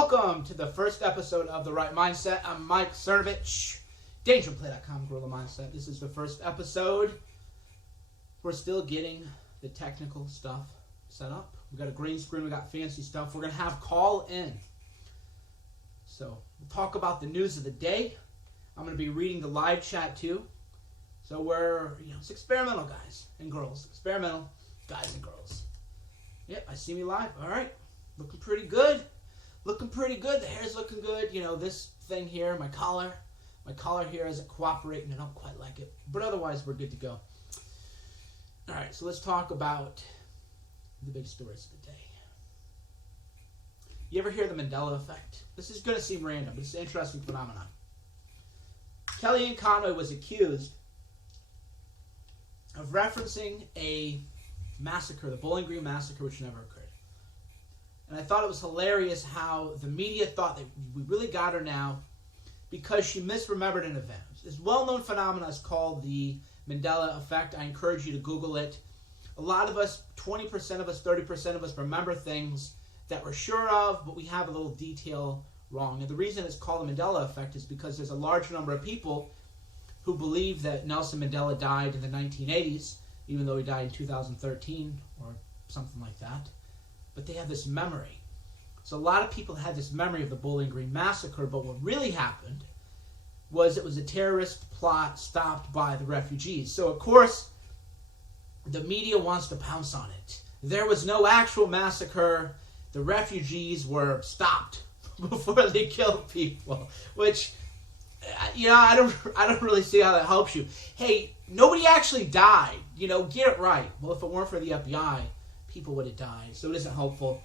Welcome to the first episode of The Right Mindset. I'm Mike Cernovich, DangerPlay.com, Gorilla Mindset. This is the first episode. We're still getting the technical stuff set up. We got a green screen, we got fancy stuff. We're going to have call in. So we'll talk about the news of the day. I'm going to be reading the live chat too. So it's experimental, guys and girls. Experimental guys and girls. Yep, I see me live. All right. Looking pretty good. The hair's looking good. This thing here, my collar here isn't cooperating. I don't quite like it. But otherwise, we're good to go. All right, so let's talk about the big stories of the day. You ever hear the Mandela effect? This is going to seem random, but it's an interesting phenomenon. Kellyanne Conway was accused of referencing a massacre, the Bowling Green massacre, which never occurred. And I thought it was hilarious how the media thought that we really got her now because she misremembered an event. This well-known phenomenon is called the Mandela effect. I encourage you to Google it. A lot of us, 20% of us, 30% of us remember things that we're sure of, but we have a little detail wrong. And the reason it's called the Mandela effect is because there's a large number of people who believe that Nelson Mandela died in the 1980s, even though he died in 2013 or something like that. But they have this memory. So a lot of people had this memory of the Bowling Green massacre, but what really happened was it was a terrorist plot stopped by the refugees. So of course, the media wants to pounce on it. There was no actual massacre. The refugees were stopped before they killed people, which, I don't really see how that helps you. Hey, nobody actually died. Get it right. Well, if it weren't for the FBI, people would have died, so it isn't helpful.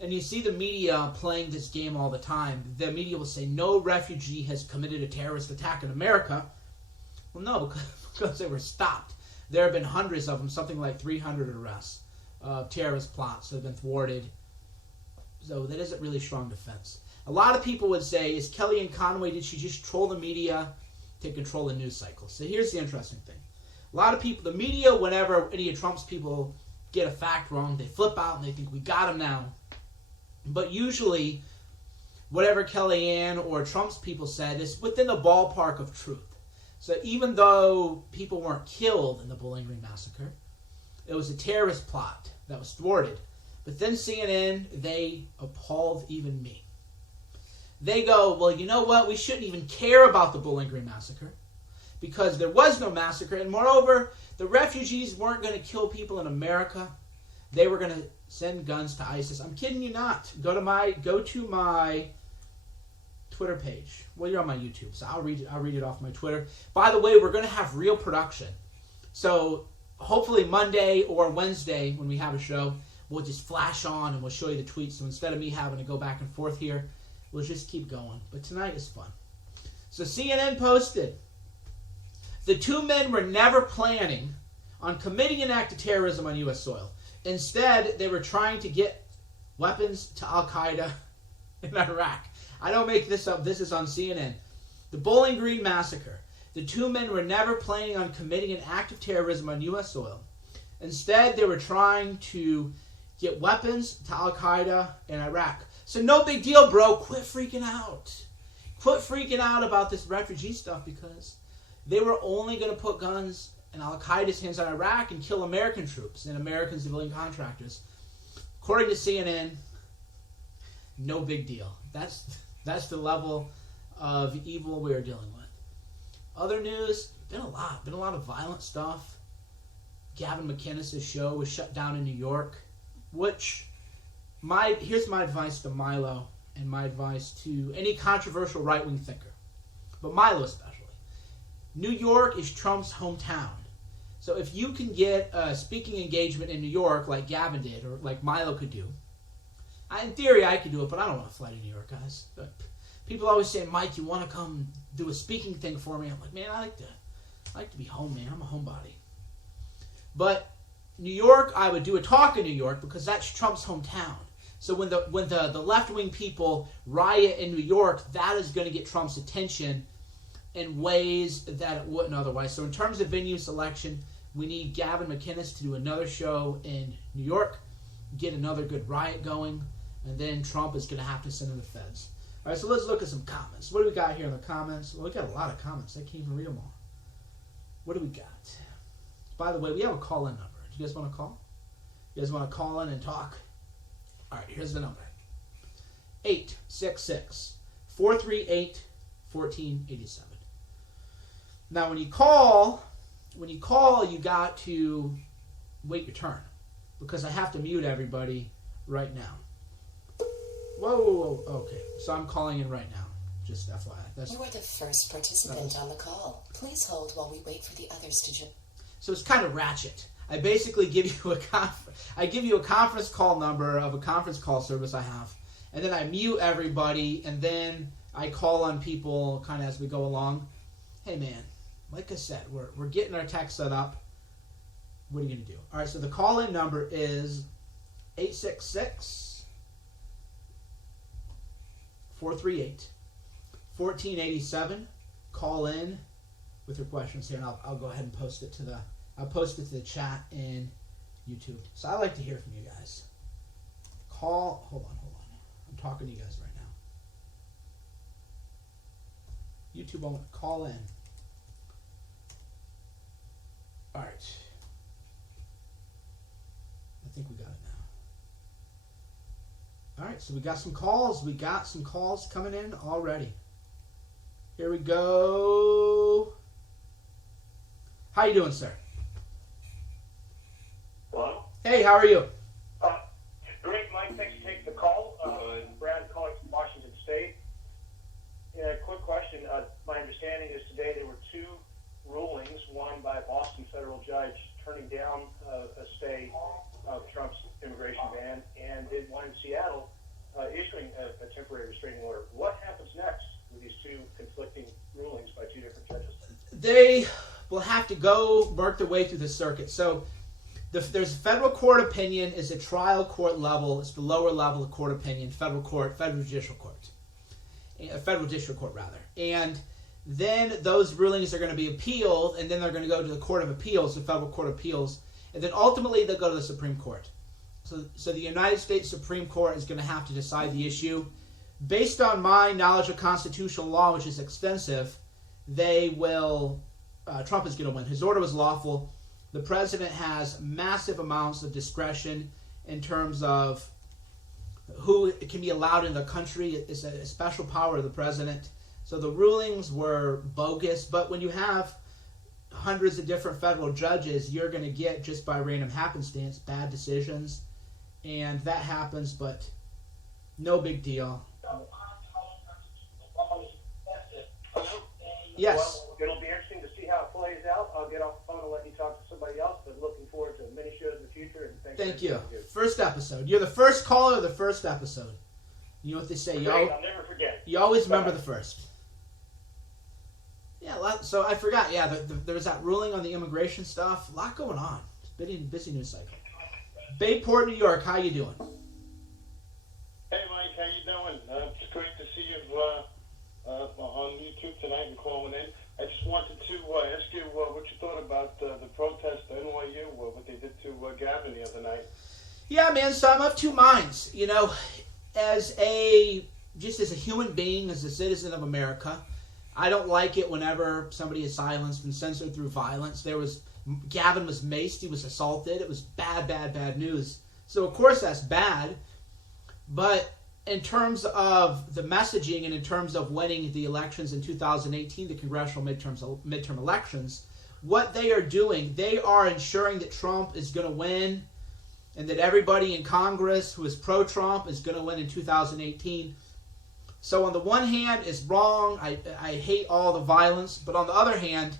And you see the media playing this game all the time. The media will say, no refugee has committed a terrorist attack in America. Well, no, because they were stopped. There have been hundreds of them, something like 300 arrests of terrorist plots that have been thwarted. So that isn't really strong defense. A lot of people would say, is Kellyanne Conway, did she just troll the media to control the news cycle? So here's the interesting thing. A lot of people, the media, whenever any of Trump's people get a fact wrong, they flip out and they think we got him now. But usually, whatever Kellyanne or Trump's people said is within the ballpark of truth. So even though people weren't killed in the Bowling Green massacre, it was a terrorist plot that was thwarted. But then CNN, they appalled even me. They go, well, you know what? We shouldn't even care about the Bowling Green massacre because there was no massacre. And moreover, the refugees weren't going to kill people in America. They were going to send guns to ISIS. I'm kidding you not. Go to my Twitter page. Well, you're on my YouTube, so I'll read it off my Twitter. By the way, we're going to have real production. So hopefully Monday or Wednesday when we have a show, we'll just flash on and we'll show you the tweets. So instead of me having to go back and forth here, we'll just keep going. But tonight is fun. So CNN posted, the two men were never planning on committing an act of terrorism on U.S. soil. Instead, they were trying to get weapons to Al-Qaeda in Iraq. I don't make this up. This is on CNN. The Bowling Green massacre. The two men were never planning on committing an act of terrorism on U.S. soil. Instead, they were trying to get weapons to Al-Qaeda in Iraq. So no big deal, bro. Quit freaking out. Quit freaking out about this refugee stuff because they were only going to put guns in Al-Qaeda's hands on Iraq and kill American troops and American civilian contractors. According to CNN, no big deal. That's the level of evil we are dealing with. Other news, been a lot of violent stuff. Gavin McInnes' show was shut down in New York, which here's my advice to Milo and my advice to any controversial right-wing thinker, but Milo especially. New York is Trump's hometown. So if you can get a speaking engagement in New York like Gavin did or like Milo could do, in theory I could do it, but I don't want to fly to New York, guys. But people always say, Mike, you want to come do a speaking thing for me? I'm like, man, I like to be home, man. I'm a homebody. But New York, I would do a talk in New York because that's Trump's hometown. So when the left-wing people riot in New York, that is going to get Trump's attention in ways that it wouldn't otherwise. So in terms of venue selection, we need Gavin McInnes to do another show in New York, get another good riot going. and then Trump is going to have to send in the feds. All right, so let's look at some comments. What do we got here in the comments? Well, we got a lot of comments. I can't even read them all. What do we got? By the way, we have a call-in number. Do you guys want to call? You guys want to call in and talk? All right, here's the number. 866-438-1487. Now, when you call, you got to wait your turn, because I have to mute everybody right now. Whoa. Okay, so I'm calling in right now. Just FYI. You are the first participant on the call. Please hold while we wait for the others to join. So it's kind of ratchet. I basically give you a conference call number of a conference call service I have, and then I mute everybody, and then I call on people kind of as we go along. Hey man, like I said, we're getting our tech set up. What are you gonna do? All right, so the call-in number is 866-438-1487. Call in with your questions here, and I'll go ahead and post it to the chat in YouTube. So I like to hear from you guys. Hold on. I'm talking to you guys right now. YouTube, I want to call in. All right. I think we got it now. All right, so we got some calls. We got some calls coming in already. Here we go. How you doing, sir? Hello? Hey, how are you? Great, Mike. Thanks for taking the call. Brad calling from Washington State. Yeah, quick question. My understanding is today there were two rulings, one by a Boston federal judge turning down a stay of Trump's immigration ban, and then one in Seattle issuing a temporary restraining order. What happens next with these two conflicting rulings by two different judges? They will have to go work their way through the circuit. So there's federal court opinion is a trial court level. It's the lower level of court opinion, federal district court, rather. And then those rulings are going to be appealed, and then they're going to go to the Court of Appeals, the Federal Court of Appeals, and then ultimately they'll go to the Supreme Court. So the United States Supreme Court is going to have to decide the issue. Based on my knowledge of constitutional law, which is extensive, Trump is going to win. His order was lawful. The president has massive amounts of discretion in terms of who can be allowed in the country. It's a special power of the president. So the rulings were bogus, but when you have hundreds of different federal judges, you're going to get, just by random happenstance, bad decisions. And that happens, but no big deal. Yes. Well, it'll be interesting to see how it plays out. I'll get off the phone and let you talk to somebody else, but looking forward to many shows in the future. And thank you. First episode. You're the first caller of the first episode. You know what they say? Great, I'll never forget. You always remember the first. Yeah, so I forgot. Yeah, there was that ruling on the immigration stuff. A lot going on. It's busy news cycle. Bayport, New York. How you doing? Hey, Mike. How you doing? It's great to see you on YouTube tonight and calling in. I just wanted to ask you what you thought about the protest at NYU, what they did to Gavin the other night. Yeah, man. So I'm of two minds. You know, as a human being, as a citizen of America, I don't like it whenever somebody is silenced and censored through violence. Gavin was maced. He was assaulted. It was bad news. So, of course, that's bad. But in terms of the messaging and in terms of winning the elections in 2018, the congressional midterm elections, what they are doing, they are ensuring that Trump is going to win and that everybody in Congress who is pro-Trump is going to win in 2018. So on the one hand, it's wrong. I hate all the violence. But on the other hand,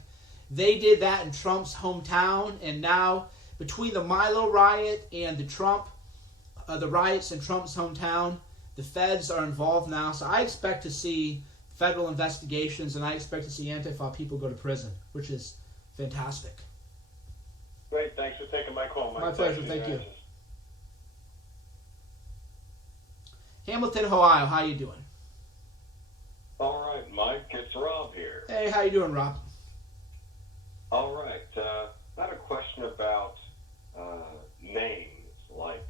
they did that in Trump's hometown. And now, between the Milo riot and the riots in Trump's hometown, the feds are involved now. So I expect to see federal investigations, and I expect to see Antifa people go to prison, which is fantastic. Great. Thanks for taking my call, Mike. My pleasure. Thank you. Hamilton, Ohio. How you doing? All right, Mike, it's Rob here. Hey, how you doing, Rob? All right, I had a question about names. Like,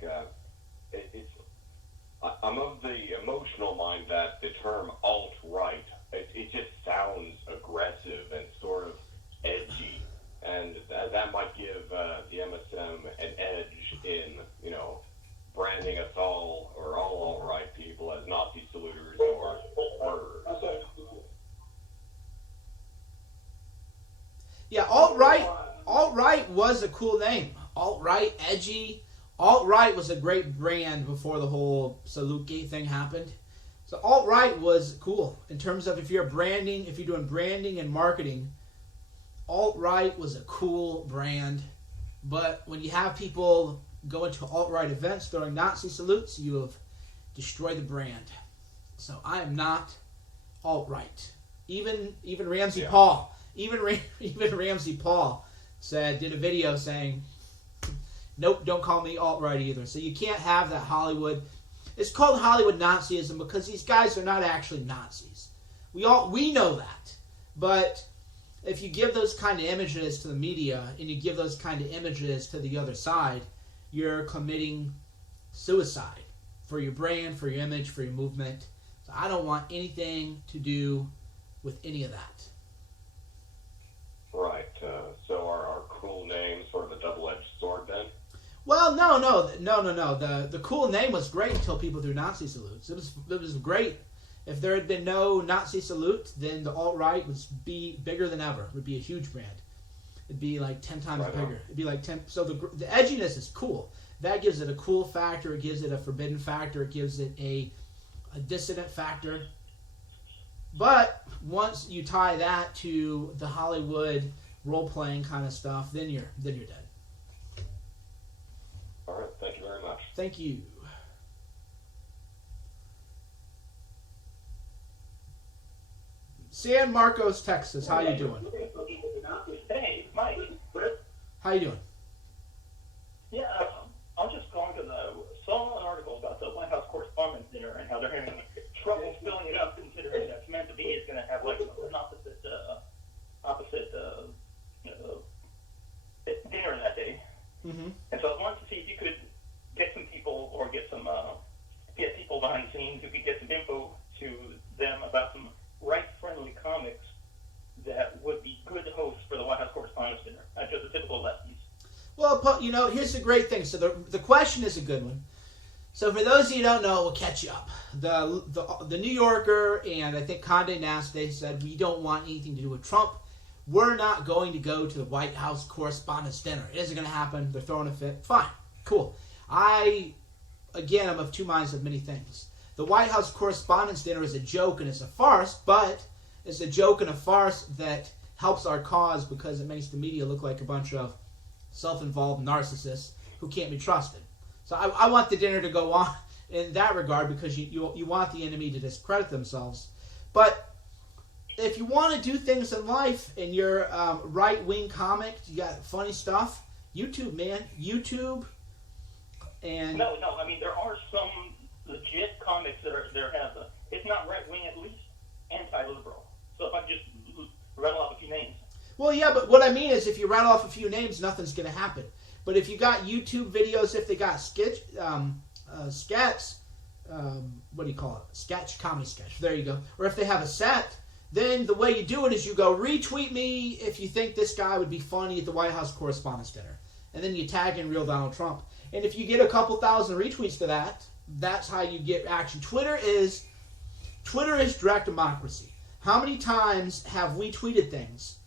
I'm of the emotional mind that the term alt-right, it just sounds aggressive and sort of edgy, and that might give the MSM an edge in, branding us all, or all alt-right people, as Nazi saluters or murderers. Yeah, alt-right was a cool name. Alt-right, edgy. Alt-right was a great brand before the whole Salutgate thing happened. So alt-right was cool in terms of if you're doing branding and marketing, alt-right was a cool brand. But when you have people go into alt-right events throwing Nazi salutes, you have destroyed the brand. So I am not alt-right. Even Ramsey Paul. Even Ramsey Paul did a video saying, nope, don't call me alt-right either. So you can't have that Hollywood. It's called Hollywood Nazism because these guys are not actually Nazis. We know that. But if you give those kind of images to the media and you give those kind of images to the other side, you're committing suicide for your brand, for your image, for your movement. So I don't want anything to do with any of that. Right. So are cool names sort of a double-edged sword then? Well, no. The cool name was great until people threw Nazi salutes. It was great. If there had been no Nazi salute, then the alt-right would be bigger than ever. It would be a huge brand. It'd be like 10 times bigger. It'd be like 10. So the edginess is cool. That gives it a cool factor. It gives it a forbidden factor. It gives it a dissident factor. But once you tie that to the Hollywood role-playing kind of stuff, then you're dead. All right. Thank you very much. Thank you. San Marcos, Texas. How you doing? Hey, Mike. How you doing? Yeah, I was just going to saw an article about the White House Correspondents' Dinner and how they're having trouble filling it up, considering that Samantha Bee is going to have like an opposite dinner that day. Mm-hmm. And so I wanted to see if you could get some people or get people behind the scenes who could get some info to them about some right-friendly comics that would be good hosts for the White House Correspondents' Dinner, not just the typical lefties. Well, here's the great thing. So the question is a good one. So for those of you who don't know, we'll catch you up. The New Yorker and I think Condé Nast, they said, we don't want anything to do with Trump. We're not going to go to the White House Correspondents' Dinner. It isn't going to happen. They're throwing a fit. Fine. Cool. I'm of two minds of many things. The White House Correspondents' Dinner is a joke and it's a farce, but it's a joke and a farce that helps our cause because it makes the media look like a bunch of self-involved narcissists who can't be trusted. So I want the dinner to go on in that regard because you want the enemy to discredit themselves. But if you want to do things in life and you're a right-wing comic, you got funny stuff, YouTube, man. YouTube. And No, I mean, there are some legit comics that have it's not right-wing, at least anti-liberal. So if I could just rattle off a few names. Well, yeah, but what I mean is if you rattle off a few names, nothing's going to happen. But if you got YouTube videos, if they got sketch, what do you call it? Comedy sketch. There you go. Or if they have a set, then the way you do it is you go, retweet me if you think this guy would be funny at the White House Correspondents' Dinner. And then you tag in real Donald Trump. And if you get a couple thousand retweets to that, that's how you get action. Twitter is direct democracy. How many times have we tweeted things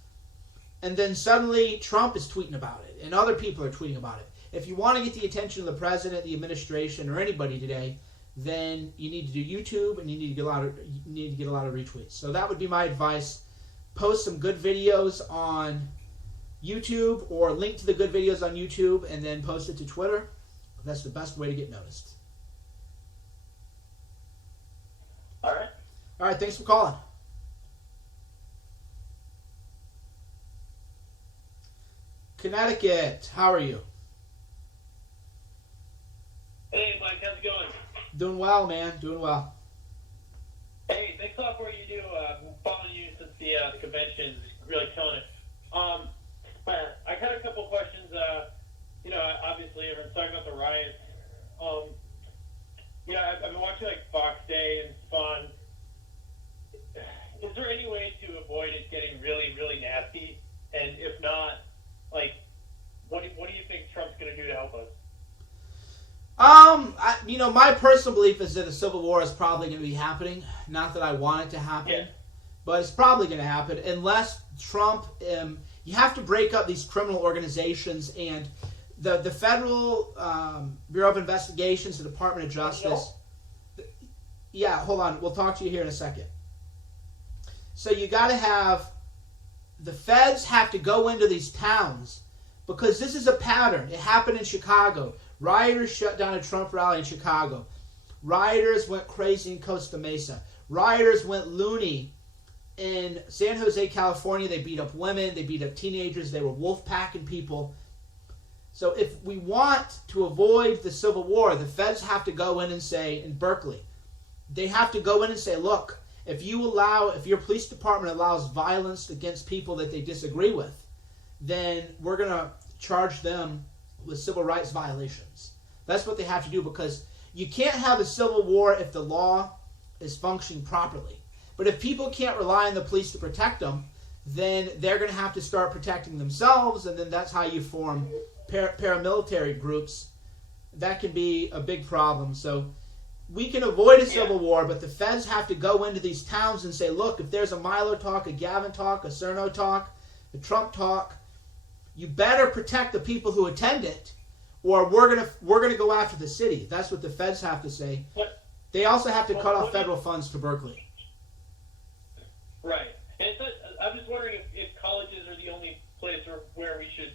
and then suddenly Trump is tweeting about it and other people are tweeting about it? If you want to get the attention of the president, the administration, or anybody today, then you need to do YouTube and you need to get a lot of retweets. So that would be my advice. Post some good videos on YouTube or link to the good videos on YouTube and then post it to Twitter. That's the best way to get noticed. All right. All right, thanks for calling. Connecticut, how are you? Hey, Mike, how's it going? Doing well, man. Doing well. Hey, thanks a lot for what you do. Following you since the convention, really killing it. I got a couple questions. Obviously, everyone's talking about the riots. I've been watching like Fox Day and Fun. Is there any way to avoid it getting really, really nasty? And if not, like, what do you think Trump's going to do to help us? My personal belief is that a civil war is probably going to be happening. Not that I want it to happen, but it's probably going to happen unless Trump. You have to break up these criminal organizations, and the Federal Bureau of Investigations, the Department of Justice. Yeah, hold on. We'll talk to you here in a second. So you got to have the feds have to go into these towns because this is a pattern. It happened in Chicago. Rioters shut down a Trump rally in Chicago. Rioters went crazy in Costa Mesa. Rioters went loony in San Jose, California. They beat up women. They beat up teenagers. They were wolf packing people. So if we want to avoid the Civil War, the feds have to go in and say, in Berkeley, they have to go in and say, look, if your police department allows violence against people that they disagree with, then we're going to charge them with civil rights violations. That's what they have to do, because you can't have a civil war if the law is functioning properly. But if people can't rely on the police to protect them, then they're going to have to start protecting themselves, and then that's how you form paramilitary groups. That can be a big problem. So we can avoid a civil war, but the feds have to go into these towns and say, look, if there's a Milo talk, a Gavin talk, a Cerno talk, a Trump talk, you better protect the people who attend it, or we're gonna go after the city. That's what the feds have to say. They also have to cut off federal funds to Berkeley. Right. And I'm just wondering if colleges are the only place where we should,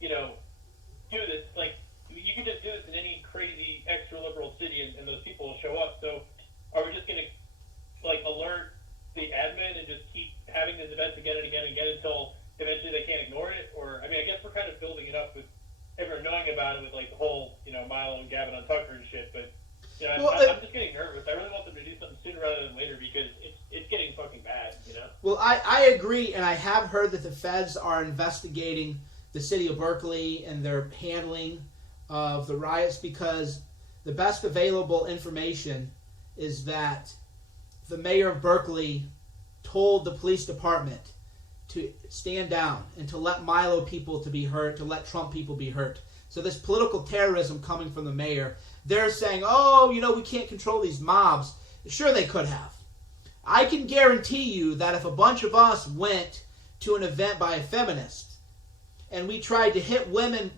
do this. Like, you can just do this in any crazy extra liberal city, and those people will show up. So are we just going to, alert the admin and just keep having these events again and again and again until eventually they can't ignore it? Or, I guess we're kind of building it up with everyone knowing about it with, the whole, Milo and Gavin on Tucker and shit. But, I'm just getting nervous. I really want them to do something sooner rather than later because it's getting fucking bad, Well, I agree, and I have heard that the feds are investigating the city of Berkeley and their handling of the riots, because the best available information is that the mayor of Berkeley told the police department to stand down and to let Milo people to be hurt, to let Trump people be hurt. So this political terrorism coming from the mayor, they're saying, we can't control these mobs. Sure, they could have. I can guarantee you that if a bunch of us went to an event by a feminist and we tried to hit women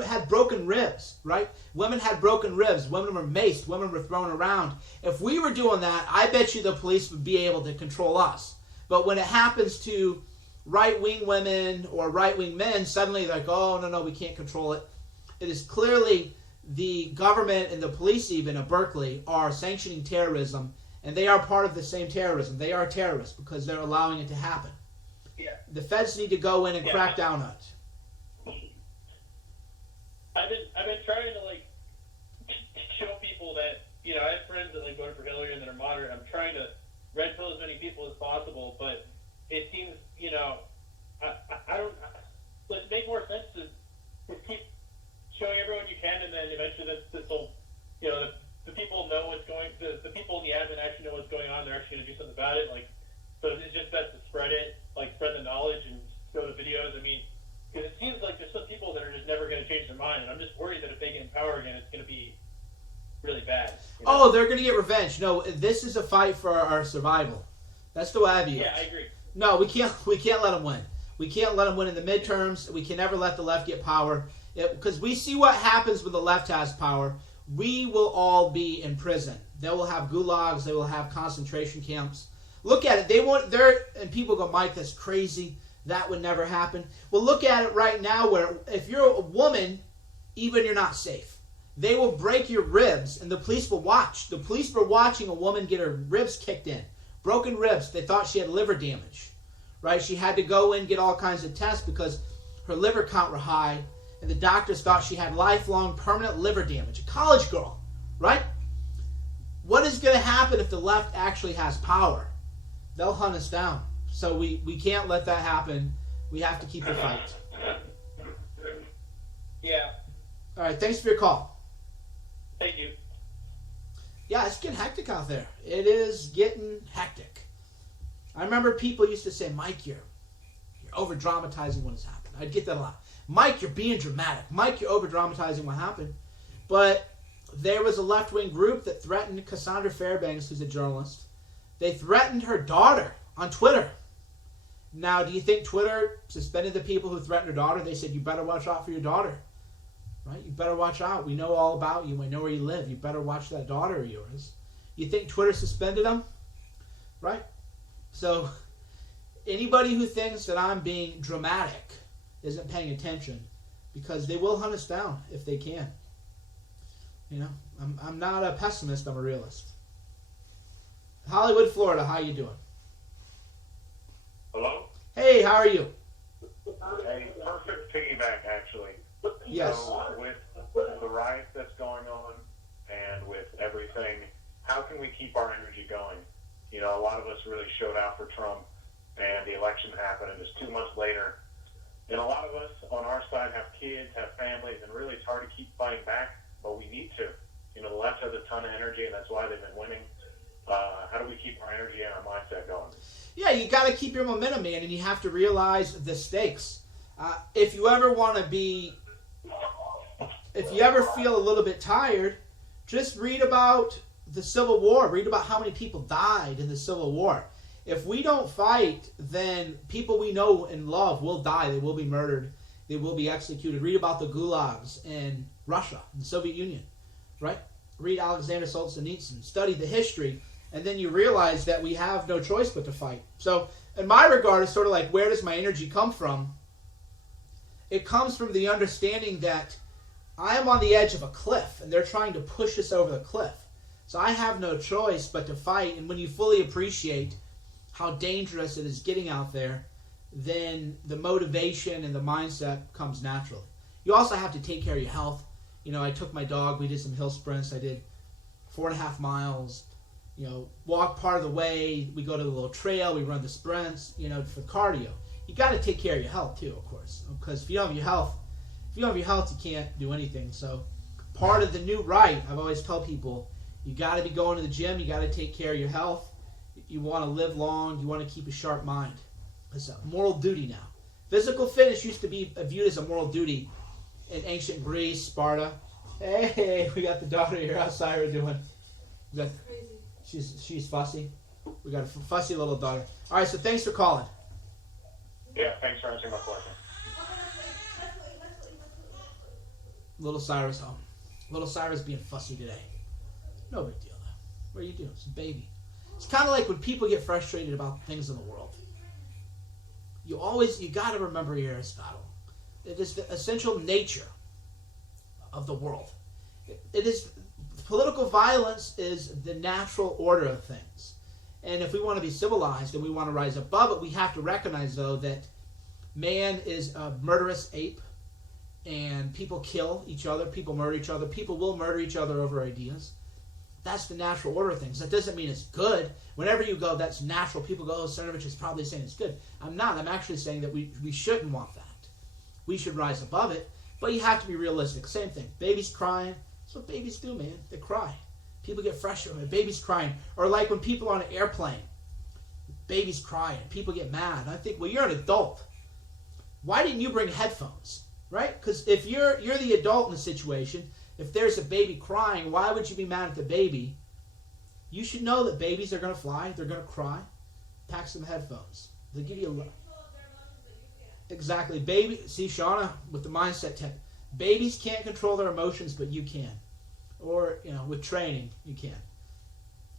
had broken ribs, right? Women had broken ribs. Women were maced. Women were thrown around. If we were doing that, I bet you the police would be able to control us. But when it happens to right-wing women or right-wing men, suddenly they're like, oh, no, we can't control it. It is clearly the government and the police even of Berkeley are sanctioning terrorism, and they are part of the same terrorism. They are terrorists because they're allowing it to happen. Yeah. The feds need to go in and crack down on it. I've been trying to show people that I have friends that voted for Hillary and that are moderate. I'm trying to red pill as many people as possible, but it seems I don't. Let's make more sense to keep showing everyone you can, and then eventually this will the people know what's going. The people in the admin actually know what's going on. They're actually going to do something about it. So it's just best to spread it, spread the knowledge and show the videos. Because it seems like there's some people that are just never going to change their mind, and I'm just worried that if they get in power again, it's going to be really bad. Oh, they're going to get revenge. No, this is a fight for our survival. That's the way I view it. Yeah, I agree. No, we can't let them win. We can't let them win in the midterms. We can never let the left get power. Because we see what happens when the left has power. We will all be in prison. They will have gulags. They will have concentration camps. Look at it. And people go, Mike, that's crazy. That would never happen. Well, look at it right now where if you're a woman, even you're not safe. They will break your ribs and the police will watch. The police were watching a woman get her ribs kicked in. Broken ribs. They thought she had liver damage. Right? She had to go in and get all kinds of tests because her liver count were high. And the doctors thought she had lifelong permanent liver damage. A college girl. Right? What is going to happen if the left actually has power? They'll hunt us down. So we can't let that happen. We have to keep the fight. Yeah. All right. Thanks for your call. Thank you. Yeah, it's getting hectic out there. It is getting hectic. I remember people used to say, Mike, you're over dramatizing what has happened. I'd get that a lot. Mike, you're being dramatic. Mike, you're over dramatizing what happened. But there was a left-wing group that threatened Cassandra Fairbanks, who's a journalist. They threatened her daughter on Twitter. Now, do you think Twitter suspended the people who threatened her daughter? They said, you better watch out for your daughter. Right? You better watch out. We know all about you. We know where you live. You better watch that daughter of yours. You think Twitter suspended them? Right? So, anybody who thinks that I'm being dramatic isn't paying attention, because they will hunt us down if they can. You know, I'm not a pessimist. I'm a realist. Hollywood, Florida, how you doing? Hello? Hey, how are you? Hey, perfect piggyback, actually. Yes. So, with the riot that's going on and with everything, how can we keep our energy going? You know, a lot of us really showed out for Trump, and the election happened, and just 2 months later, and a lot of us on our side have kids, have families, and really it's hard to keep fighting back, but we need to. You know, the left has a ton of energy, and that's why they've been winning. How do we keep our energy and our mindset going? Yeah, you got to keep your momentum, man, and you have to realize the stakes. If you ever feel a little bit tired, just read about the Civil War. Read about how many people died in the Civil War. If we don't fight, then people we know and love will die. They will be murdered. They will be executed. Read about the gulags in Russia, in the Soviet Union, right? Read Alexander Solzhenitsyn. Study the history, and then you realize that we have no choice but to fight. So, in my regard, it's sort of like, where does my energy come from? It comes from the understanding that I am on the edge of a cliff, and they're trying to push us over the cliff. So I have no choice but to fight. And when you fully appreciate how dangerous it is getting out there, then the motivation and the mindset comes naturally. You also have to take care of your health. You know, I took my dog, we did some hill sprints, I did 4.5 miles, you know, walk part of the way, we go to the little trail, we run the sprints, you know, for cardio. You got to take care of your health too, of course, because if you don't have your health, you can't do anything. So part of the new right, I've always told people, you got to be going to the gym, you got to take care of your health. You want to live long, you want to keep a sharp mind. It's a moral duty now. Physical fitness used to be viewed as a moral duty in ancient Greece, Sparta. Hey, we got the daughter here. How's Syra doing? She's fussy. We got a fussy little daughter. All right, so thanks for calling. Yeah, thanks for answering my question. Little Syra's home. Little Syra's being fussy today. No big deal, though. What are you doing? It's a baby. It's kind of like when people get frustrated about things in the world. You got to remember Aristotle. It is the essential nature of the world. It is political violence is the natural order of things. And if we want to be civilized and we want to rise above it, we have to recognize, though, that man is a murderous ape, and people kill each other, people murder each other, people will murder each other over ideas. That's the natural order of things. That doesn't mean it's good. Whenever you go, that's natural. People go, oh, Cernovich is probably saying it's good. I'm not. I'm actually saying that we shouldn't want that. We should rise above it, but you have to be realistic. Same thing. Babies crying. That's what babies do, man. They cry. People get frustrated when babies crying. Or like when people are on an airplane, babies crying, people get mad. I think, well, you're an adult. Why didn't you bring headphones? Right? Because if you're the adult in the situation, if there's a baby crying, why would you be mad at the baby? You should know that babies are going to fly. They're going to cry. Pack some headphones. They'll give you a... Exactly. Baby. See, Shauna, with the mindset tip. Babies can't control their emotions, but you can. Or, you know, with training, you can.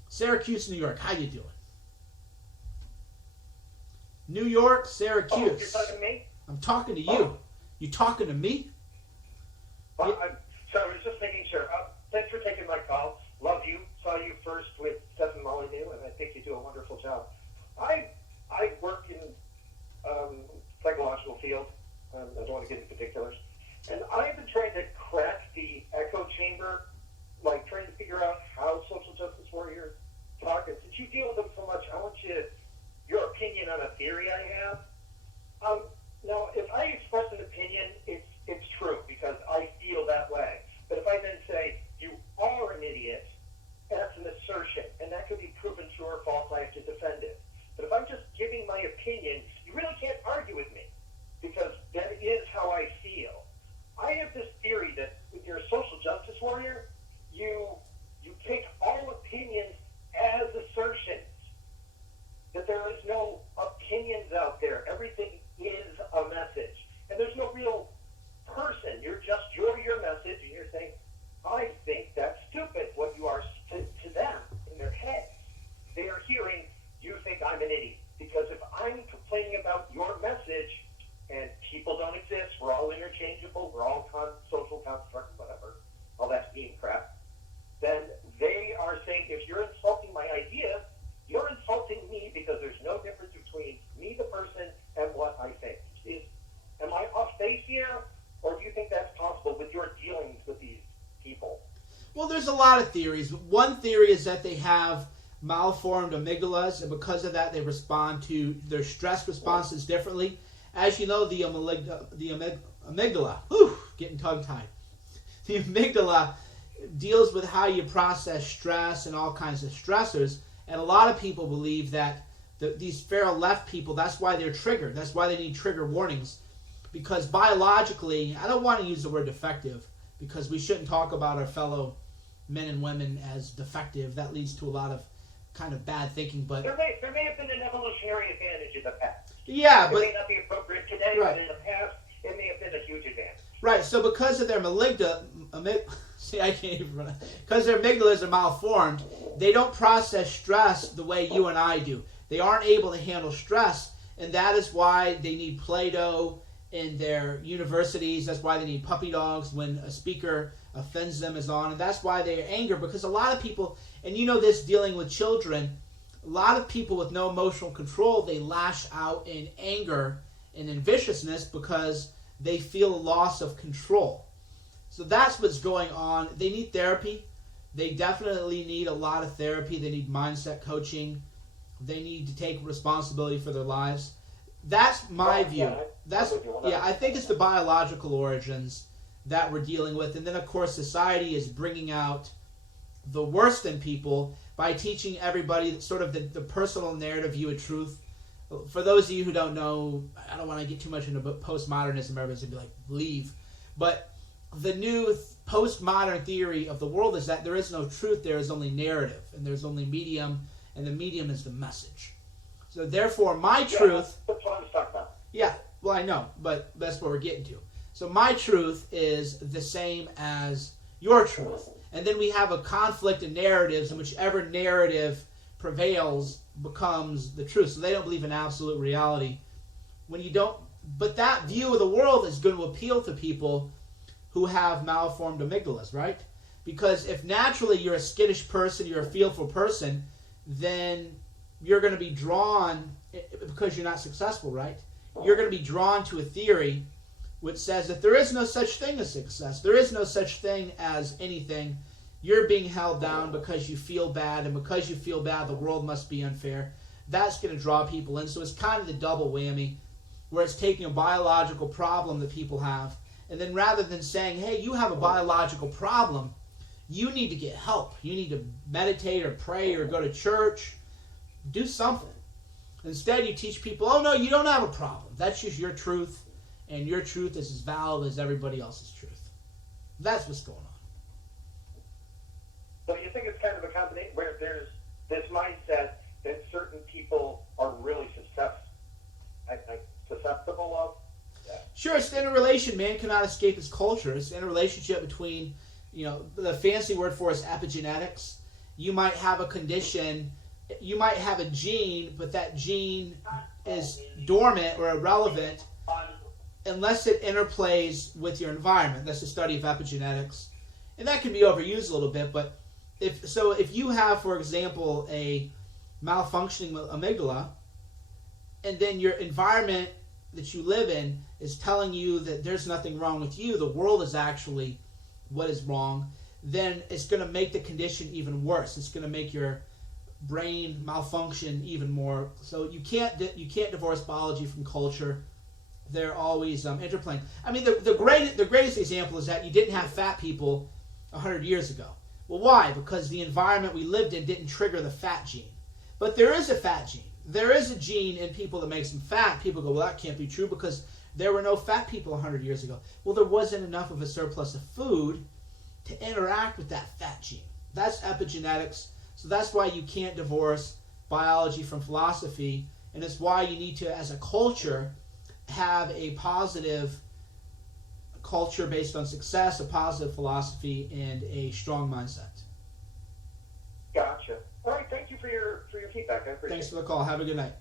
Syracuse, New York. How you doing? New York, Syracuse. Oh, you're talking to me? I'm talking to you. Oh. You talking to me? Well, so I was just making sure. Thanks for taking my call. Love you. Saw you first with Stephen Molyneux, and I think you do a wonderful job. I work in psychological field. I don't want to get into particulars. And I've been trying to crack the echo chamber, like trying to figure out how social justice warriors talk. And since you deal with them so much, I want your opinion on a theory I have. Now, if I express an opinion, it's true because I feel that way. But if I then say, you are an idiot, that's an lot of theories. One theory is that they have malformed amygdalas, and because of that, they respond to their stress responses differently. As you know, the amygdala, getting tongue-tied. The amygdala deals with how you process stress and all kinds of stressors, and a lot of people believe that these feral left people, that's why they're triggered. That's why they need trigger warnings, because biologically, I don't want to use the word defective, because we shouldn't talk about our fellow men and women as defective. That leads to a lot of kind of bad thinking, but There may have been an evolutionary advantage in the past. yeah, It but may not be appropriate today, Right. but in the past, it may have been a huge advantage. right. So because of their because their amygdalas are malformed, they don't process stress the way you and I do. They aren't able to handle stress, and that is why they need Play-Doh in their universities. That's why they need puppy dogs when a speaker offends them is on, and that's why they're angry, because a lot of people, and you know this dealing with children, a lot of people with no emotional control, they lash out in anger and in viciousness because they feel a loss of control. So that's what's going on. They need therapy. They definitely need a lot of therapy. They need mindset coaching. They need to take responsibility for their lives. That's my view. I think it's the biological origins that we're dealing with. And then, of course, society is bringing out the worst in people by teaching everybody sort of the personal narrative view of truth. For those of you who don't know, I don't want to get too much into postmodernism. Everybody's going to be like, leave. But the new postmodern theory of the world is that there is no truth, there is only narrative, and there's only medium, and the medium is the message. So therefore, my truth... That's what I was talking about. Yeah, well, I know, but that's what we're getting to. So my truth is the same as your truth. And then we have a conflict in narratives, and whichever narrative prevails becomes the truth. So they don't believe in absolute reality. When you don't... But that view of the world is going to appeal to people who have malformed amygdalas, right? Because if naturally you're a skittish person, you're a fearful person, then you're going to be drawn, because you're not successful, right? You're going to be drawn to a theory which says that there is no such thing as success. There is no such thing as anything. You're being held down because you feel bad, and because you feel bad, the world must be unfair. That's going to draw people in. So it's kind of the double whammy, where it's taking a biological problem that people have, and then rather than saying, hey, you have a biological problem, you need to get help. You need to meditate or pray or go to church. Do something. Instead, you teach people, oh, no, you don't have a problem. That's just your truth, and your truth is as valid as everybody else's truth. That's what's going on. So you think it's kind of a combination where there's this mindset that certain people are really susceptible of? Yeah. Sure, it's the interrelation. Man cannot escape his culture. It's the interrelationship between, the fancy word for it is epigenetics. You might have a condition, you might have a gene, but that gene is dormant or irrelevant unless it interplays with your environment. That's the study of epigenetics. And that can be overused a little bit, but if you have, for example, a malfunctioning amygdala, and then your environment that you live in is telling you that there's nothing wrong with you, the world is actually what is wrong, then it's going to make the condition even worse. It's going to make your brain malfunction even more. So you can't divorce biology from culture. They're always interplaying. I mean, the greatest example is that you didn't have fat people 100 years ago. Well, why? Because the environment we lived in didn't trigger the fat gene. But there is a fat gene. There is a gene in people that makes them fat. People go, well, that can't be true because there were no fat people 100 years ago. Well, there wasn't enough of a surplus of food to interact with that fat gene. That's epigenetics. So that's why you can't divorce biology from philosophy. And it's why you need to, as a culture, have a positive culture based on success, a positive philosophy, and a strong mindset. Gotcha. All right, thank you for your feedback. I appreciate Thanks it. for the call. Have a good night.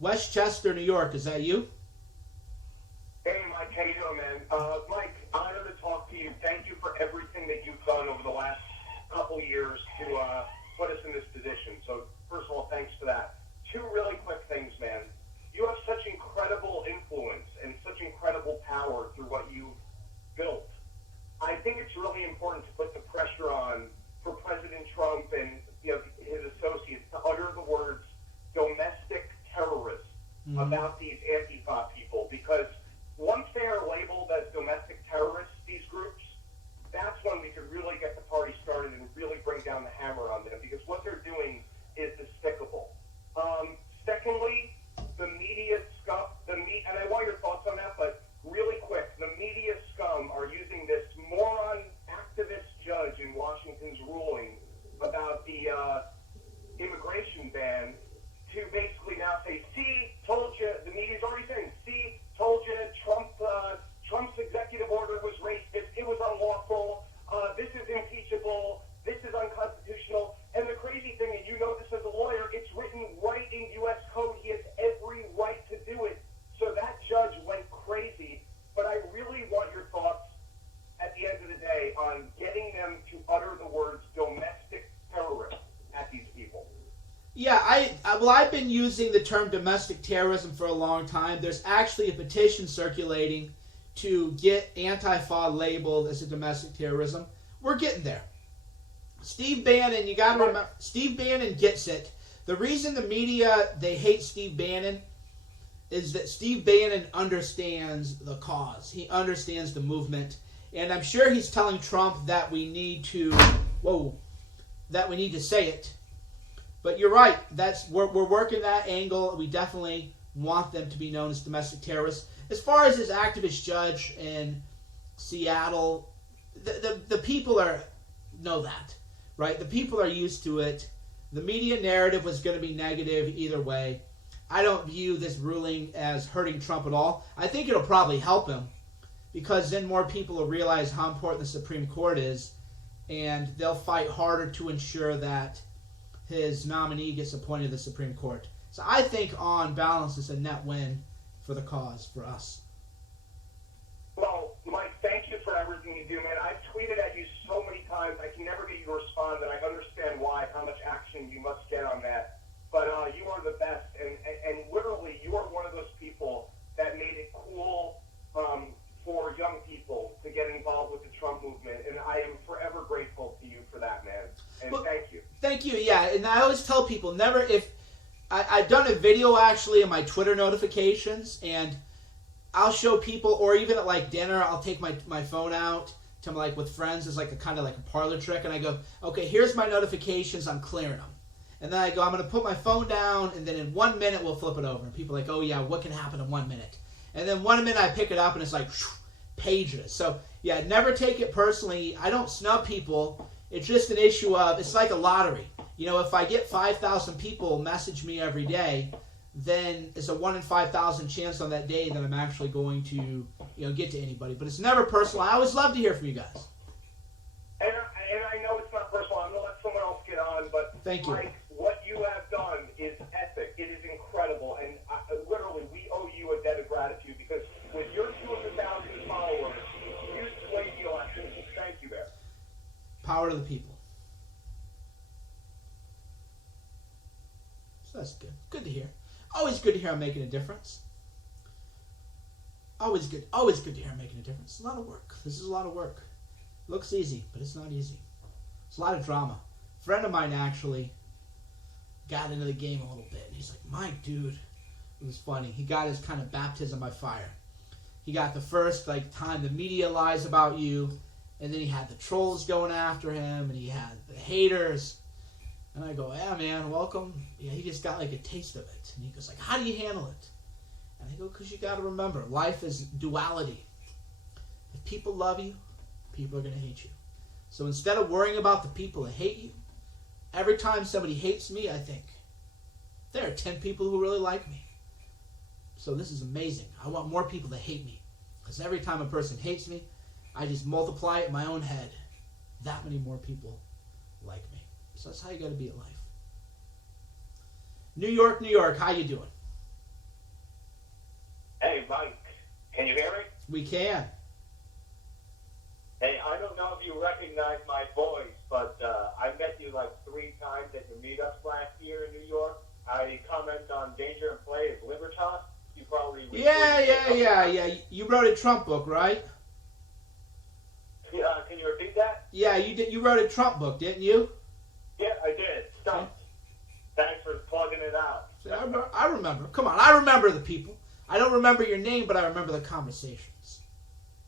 Westchester, New York. Is that you? Hey, Mike, how you doing, man? Mike, honor to talk to you. Thank you for everything that you've done over the last couple years to put us in this position. So, first of all, thanks for that. Two really quick things, man. You have such incredible influence and such incredible power through what you've see, told you, the media's already saying, see, told you, Trump's executive order was racist, it was unlawful, this is impeachable, this is unconstitutional. And the crazy thing, and you know this as a lawyer, it's written right in U.S. code. He has every right to do it. So that judge went crazy. But I really want your thoughts at the end of the day on getting them to utter the words domestic terrorism at these people. Yeah, I've been using the term domestic terrorism for a long time. There's actually a petition circulating to get Antifa labeled as a domestic terrorism. We're getting there. Steve Bannon, you got to remember, Steve Bannon gets it. The reason the media, they hate Steve Bannon is that Steve Bannon understands the cause. He understands the movement. And I'm sure he's telling Trump that we need to say it. But you're right. We're working that angle. We definitely want them to be known as domestic terrorists. As far as this activist judge in Seattle, the people know that, right? The people are used to it. The media narrative was going to be negative either way. I don't view this ruling as hurting Trump at all. I think it'll probably help him because then more people will realize how important the Supreme Court is, and they'll fight harder to ensure that his nominee gets appointed to the Supreme Court. So I think on balance it's a net win for the cause, for us. Well, Mike, thank you for everything you do, man. I've tweeted at you so many times. I can never get you to respond, and I understand why, how much action you must get on that. But you are the best, and literally, you are one of those people that made it cool for young people to get involved with the Trump movement, and I am forever grateful to you for that, man. And thank you. Thank you, yeah. And I always tell people, never, if I've done a video actually in my Twitter notifications, and I'll show people, or even at like dinner, I'll take my phone out to like with friends as like a kind of like a parlor trick, and I go, okay, here's my notifications, I'm clearing them. And then I go, I'm going to put my phone down, and then in 1 minute we'll flip it over. And people are like, oh yeah, what can happen in 1 minute? And then 1 minute I pick it up, and it's like pages. So yeah, never take it personally. I don't snub people. It's just an issue of, it's like a lottery. You know, if I get 5,000 people message me every day, then it's a 1 in 5,000 chance on that day that I'm actually going to, get to anybody. But it's never personal. I always love to hear from you guys. And I know it's not personal. I'm going to let someone else get on, but Thank you. Mike, what you have done is epic. It is incredible, and literally, we owe you a debt of gratitude because with your 200,000 followers, you swayed the election. Thank you, there. Power to the people. So that's good. Good to hear. Always good to hear I'm making a difference. Always good to hear I'm making a difference. It's a lot of work. This is a lot of work. Looks easy, but it's not easy. It's a lot of drama. A friend of mine actually got into the game a little bit. And he's like, Mike, dude. It was funny. He got his kind of baptism by fire. He got the first time the media lies about you, and then he had the trolls going after him, and he had the haters. And I go, yeah, man, welcome. Yeah, he just got a taste of it. And he goes how do you handle it? And I go, because you got to remember, life is duality. If people love you, people are going to hate you. So instead of worrying about the people that hate you, every time somebody hates me, I think, there are 10 people who really like me. So this is amazing. I want more people to hate me. Because every time a person hates me, I just multiply it in my own head. That many more people like me. So that's how you got to be in life. New York, New York, how you doing? Hey, Mike, can you hear me? We can. Hey, I don't know if you recognize my voice, but I met you 3 times at your meetups last year in New York. I comment on Danger and Play as Libertas. You probably... Yeah. You wrote a Trump book, right? Can you repeat that? Yeah, you did. You wrote a Trump book, didn't you? Yeah, I did. Stumped. Thanks for plugging it out. I remember. Come on, I remember the people. I don't remember your name, but I remember the conversations.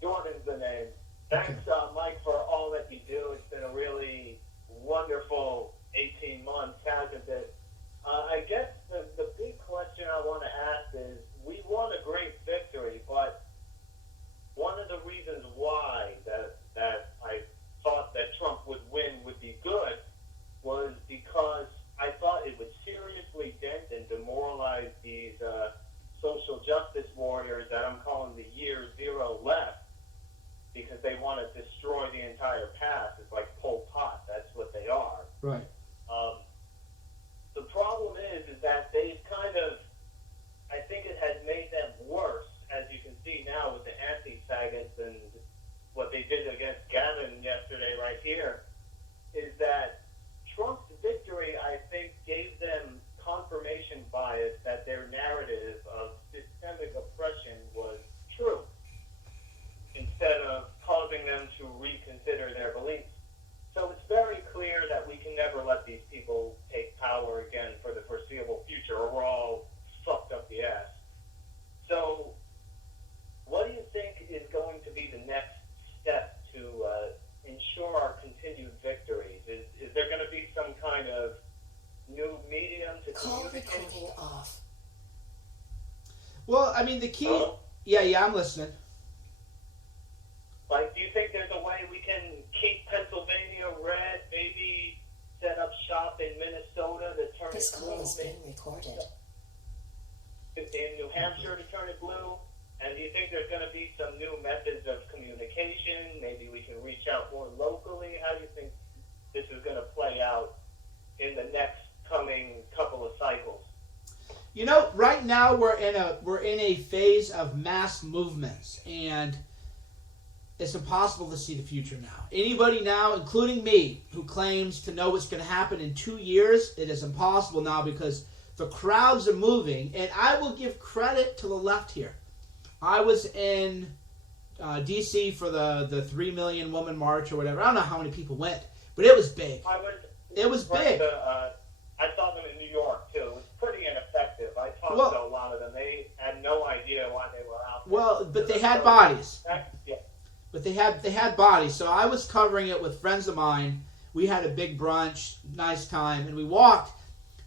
Jordan's the name. Thanks, Mike, for all that you do. It's been a really wonderful 18 months, hasn't it? I guess the big question I want to ask is, we won a great victory, but one of the reasons why that I thought that Trump would win would be good was because I thought it would seriously dent and demoralize these Call recording off. Well, I mean, the key. Hello? Yeah, I'm listening. Like, do you think there's a way we can keep Pennsylvania red, maybe set up shop in Minnesota to turn This it call blue, is being recorded. in New Hampshire to turn it blue? And do you think there's going to be some new methods of communication? Maybe we can reach out more locally? How do you think this is going to play out in the next coming couple of cycles? You know, right now we're in a phase of mass movements, and it's impossible to see the future now. Anybody now, including me, who claims to know what's going to happen in 2 years, it is impossible now because the crowds are moving. And I will give credit to the left here. I was in D.C. for the 3 million woman march or whatever. I don't know how many people went, but it was big. It was big. I saw them in New York, too. It was pretty ineffective. I talked to a lot of them. They had no idea why they were out there. Well, but they had bodies. Yeah. But they had bodies. So I was covering it with friends of mine. We had a big brunch, nice time, and we walked.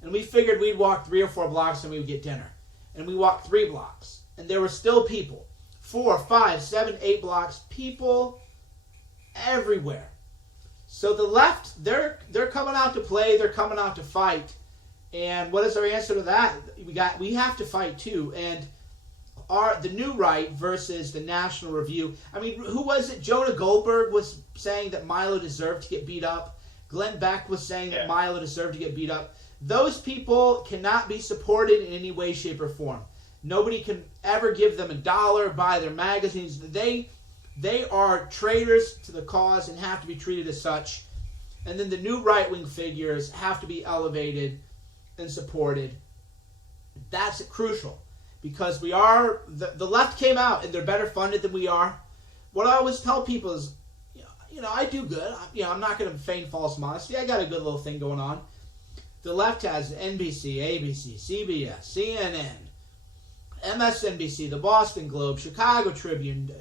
And we figured we'd walk 3 or 4 blocks and we would get dinner. And we walked 3 blocks. And there were still people. 4, 5, 7, 8 blocks. People everywhere. So the left, they're coming out to play. They're coming out to fight. And what is our answer to that? We have to fight too. And the new right versus the National Review. I mean, who was it? Jonah Goldberg was saying that Milo deserved to get beat up. Glenn Beck was saying that Milo deserved to get beat up. Those people cannot be supported in any way, shape, or form. Nobody can ever give them $1, buy their magazines. They are traitors to the cause and have to be treated as such. And then the new right-wing figures have to be elevated and supported. That's crucial because the left came out and they're better funded than we are. What I always tell people is, you know, I do good. I'm not going to feign false modesty. I got a good little thing going on. The left has NBC, ABC, CBS, CNN, MSNBC, the Boston Globe, Chicago Tribune,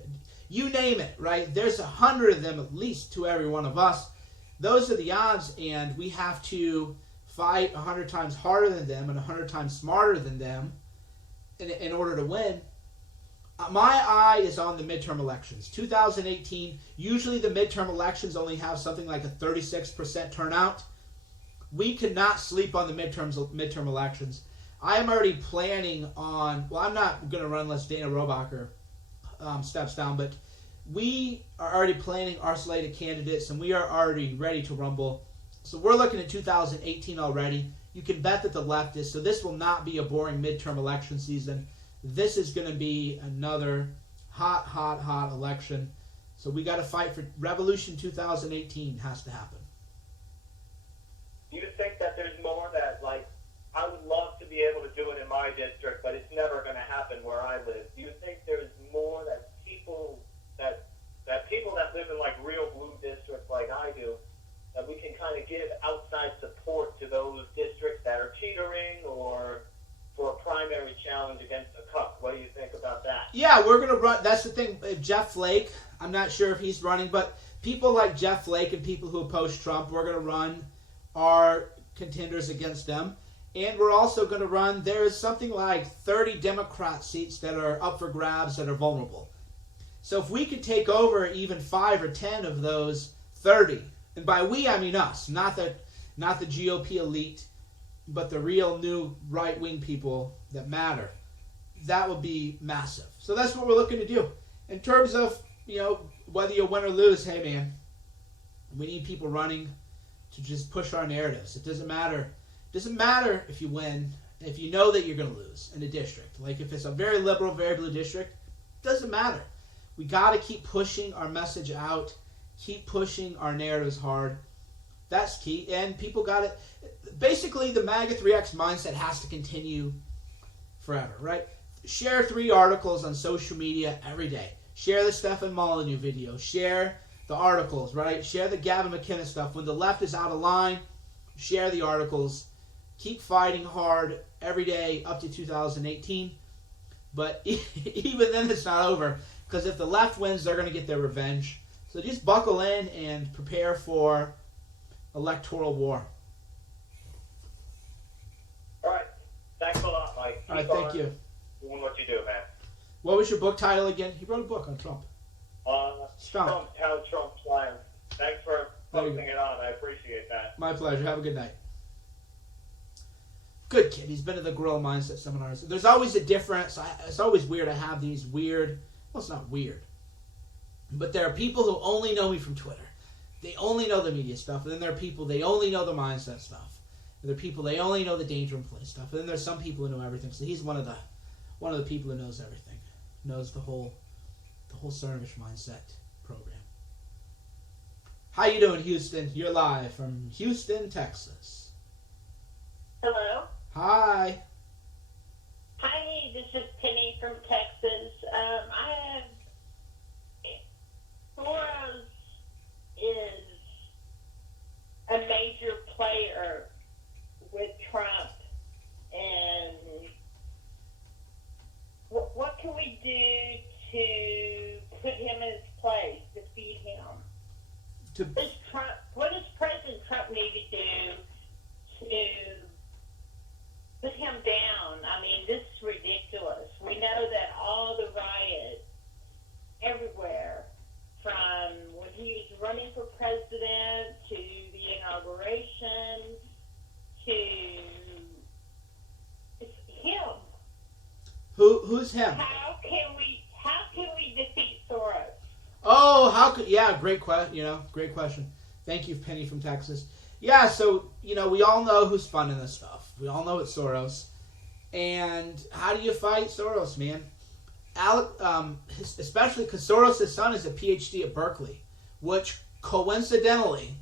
you name it, right? There's 100 of them at least to every one of us. Those are the odds, and we have to fight 100 times harder than them and 100 times smarter than them in order to win. My eye is on the midterm elections. 2018, usually the midterm elections only have something like a 36% turnout. We cannot sleep on the midterm elections. I am already planning on, well, I'm not going to run unless Dana Rohrabacher steps down, but we are already planning our slate of candidates, and we are already ready to rumble. So we're looking at 2018 already. You can bet that the left is. So this will not be a boring midterm election season. This is going to be another hot election. So we got to fight for Revolution 2018 has to happen. Do you think that there's more that, like, I would love to be able to do it in my district, but it's never going to happen where I live? Do you think there's more that people that live in, like, real blue districts like I do, that we can kind of give outside support to those districts that are teetering or for a primary challenge against a cup? What do you think about that? Yeah, we're going to run. That's the thing. Jeff Flake, I'm not sure if he's running, but people like Jeff Flake and people who oppose Trump, we're going to run our contenders against them. And we're also going to run, there's something like 30 Democrat seats that are up for grabs that are vulnerable. So if we could take over even 5 or 10 of those 30, and by we I mean us, not the GOP elite, but the real new right-wing people that matter, that would be massive. So that's what we're looking to do. In terms of, whether you win or lose, hey man, we need people running to just push our narratives. It doesn't matter. It doesn't matter if you win, if you know that you're going to lose in a district. Like if it's a very liberal, very blue district, it doesn't matter. We got to keep pushing our message out, keep pushing our narratives hard. That's key. And people got it. Basically, the MAGA 3X mindset has to continue forever, right? Share 3 articles on social media every day. Share the Stefan Molyneux video. Share the articles, right? Share the Gavin McKinnon stuff. When the left is out of line, share the articles. Keep fighting hard every day up to 2018. But even then, it's not over. Because if the left wins, they're going to get their revenge. So just buckle in and prepare for electoral war. All right. right, thank you. Doing what you do, man. What was your book title again? He wrote a book on Trump. Trump, how Trump's lying. Thanks for There you posting go. it on. I appreciate that. My pleasure. Have a good night. Good kid. He's been to the Gorilla Mindset seminars. There's always a difference. It's always weird to have these weird... Well, it's not weird. But there are people who only know me from Twitter. They only know the media stuff. And then there are people, they only know the mindset stuff. And there are people, they only know the danger and play stuff. And then there's some people who know everything. So he's one of the people who knows everything. Knows the whole Cernovich mindset program. How you doing, Houston? You're live from Houston, Texas. Hello. Hi. Hi, this is Penny from Texas. Soros is a major player with Trump, and what can we do to put him in his place, defeat him? What does President Trump need to do to put him down? I mean, this is ridiculous. We know that all the riots everywhere, from when he was running for president to the inauguration to it's him. Who's him? How can we defeat Soros? Oh, how could... Yeah, great question. Great question. Thank you, Penny from Texas. Yeah, so, we all know who's funding this stuff. We all know it's Soros. And how do you fight Soros, man? Especially because Soros' son is a PhD at Berkeley, which coincidentally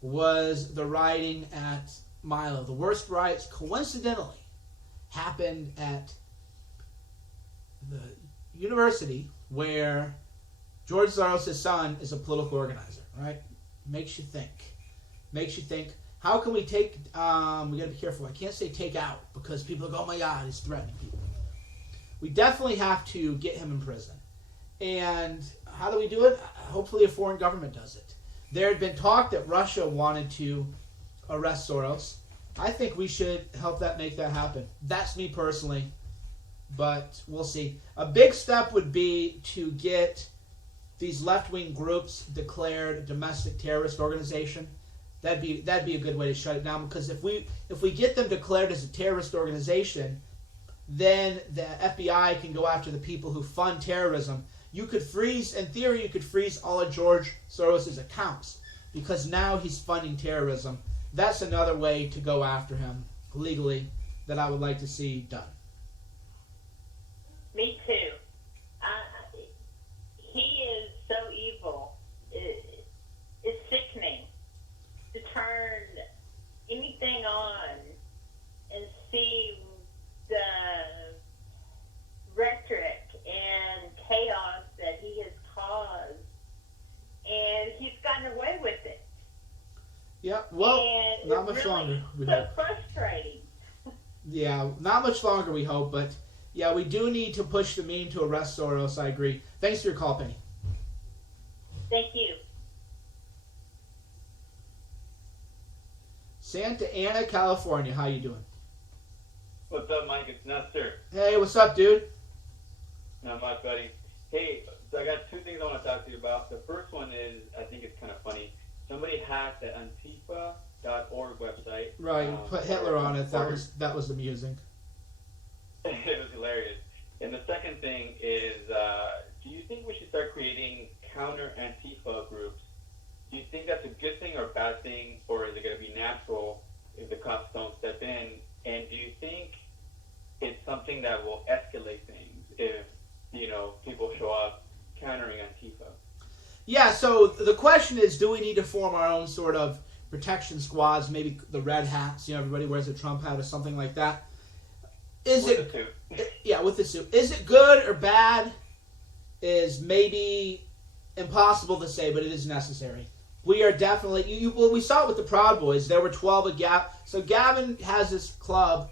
was the rioting at Milo. The worst riots, coincidentally, happened at the university where George Soros' son is a political organizer, right? Makes you think. How can we take... we got to be careful. I can't say take out because people go, oh my God, he's threatening people. We definitely have to get him in prison. And how do we do it? Hopefully a foreign government does it. There had been talk that Russia wanted to arrest Soros. I think we should help make that happen. That's me personally. But we'll see. A big step would be to get these left-wing groups declared a domestic terrorist organization. That'd be a good way to shut it down, because if we get them declared as a terrorist organization, then the FBI can go after the people who fund terrorism. In theory, you could freeze all of George Soros' accounts, because now he's funding terrorism. That's another way to go after him legally that I would like to see done. Me too. He is so evil. It's sickening to turn anything on and see the rhetoric and chaos that he has caused, and he's gotten away with it. Yeah, well, and not much longer, we so hope. frustrating. Yeah, not much longer, we hope, but yeah, we do need to push the meme to arrest Soros, I agree. Thanks for your call, Penny. Thank you. Santa Ana, California, how you doing? What's up, Mike? It's Nestor. Hey, what's up, dude? Not much, buddy. Hey, so I got two things I want to talk to you about. The first one is, I think it's kind of funny. Somebody hacked the Antifa.org website. Right, put Hitler on it. That was amusing. It was hilarious. And the second thing is, do you think we should start creating counter Antifa groups? Do you think that's a good thing or a bad thing, or is it going to be natural if the cops don't step in? And do you think it's something that will escalate things if, people show up countering Antifa? Yeah, so the question is, do we need to form our own sort of protection squads, maybe the red hats, everybody wears a Trump hat or something like that? With the suit. Yeah, with the suit. Is it good or bad is maybe impossible to say, but it is necessary. We are definitely... we saw it with the Proud Boys. There were 12 of Gavin. So Gavin has this club,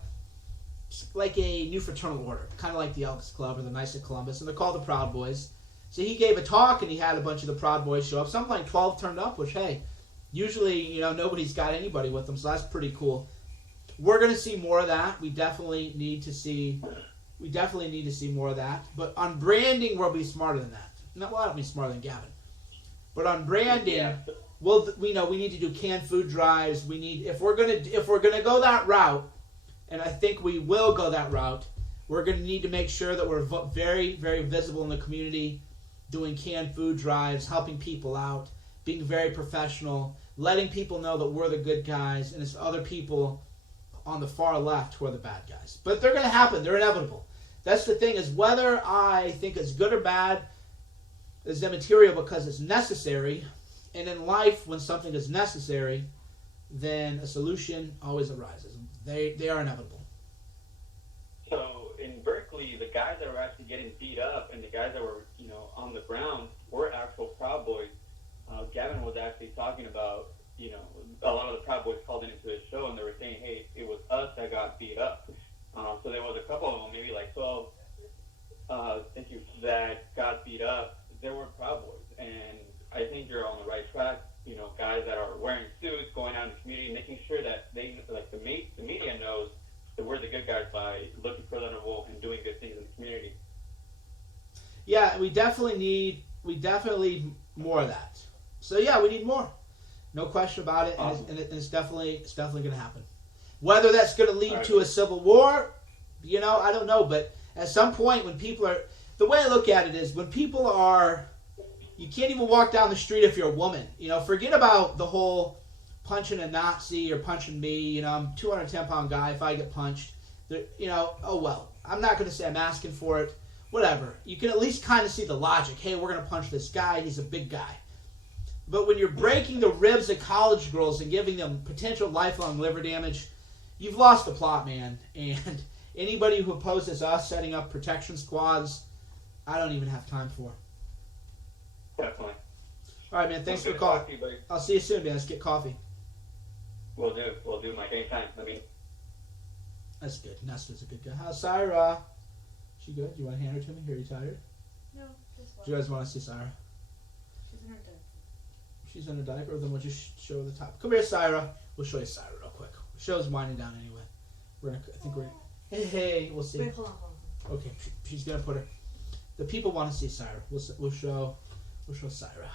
like a new fraternal order, kind of like the Elks Club or the Knights of Columbus, and they're called the Proud Boys. So he gave a talk, and he had a bunch of the Proud Boys show up. Something like 12 turned up, which, hey, usually, nobody's got anybody with them, so that's pretty cool. we're going to see more of that. We definitely need to see more of that. But on branding, we'll be smarter than that. No, well, I don't mean smarter than Gavin. But on branding, we need to do canned food drives. We need if we're gonna go that route, and I think we will go that route. We're gonna need to make sure that we're very, very visible in the community, doing canned food drives, helping people out, being very professional, letting people know that we're the good guys, and it's other people on the far left who are the bad guys. But they're gonna happen. They're inevitable. That's the thing, is whether I think it's good or bad is immaterial because it's necessary. And in life, when something is necessary, then a solution always arises. They are inevitable. So in Berkeley, the guys that were actually getting beat up and the guys that were, on the ground were actual Proud Boys. Gavin was actually talking about, a lot of the Proud Boys called into his show and they were saying, hey, it was us that got beat up. So there was a couple of them, maybe like 12, thank you, that got beat up. There were Proud Boys, and I think you're on the right track. Guys that are wearing suits, going out in the community, making sure that they, like the media knows that we're the good guys by looking presentable and doing good things in the community. Yeah, we definitely need more of that. So yeah, we need more, no question about it. Awesome. And it's definitely going to happen. Whether that's going to lead to a civil war, I don't know. But at some point, when people are, the way I look at it is when people are. You can't even walk down the street if you're a woman. Forget about the whole punching a Nazi or punching me. I'm a 210-pound guy. If I get punched, oh well. I'm not going to say I'm asking for it. Whatever. You can at least kind of see the logic. Hey, we're going to punch this guy. He's a big guy. But when you're breaking the ribs of college girls and giving them potential lifelong liver damage, you've lost the plot, man. And anybody who opposes us setting up protection squads, I don't even have time for. Definitely. All right, man. Thanks for the call. I'll see you soon, man. Let's get coffee. We'll do, Mike, anytime. That's good. Nesta's a good guy. How's Syra? She good? Do you want to hand her to me? Are you tired? No, just Do you guys want to see Syra? She's in her diaper. She's in a diaper. Then we'll just show the top. Come here, Syra. We'll show you Syra real quick. The show's winding down anyway. I think we're. Hey. We'll see. Wait, hold on. Okay, she's gonna put her. The people want to see Syra. We'll show Syra.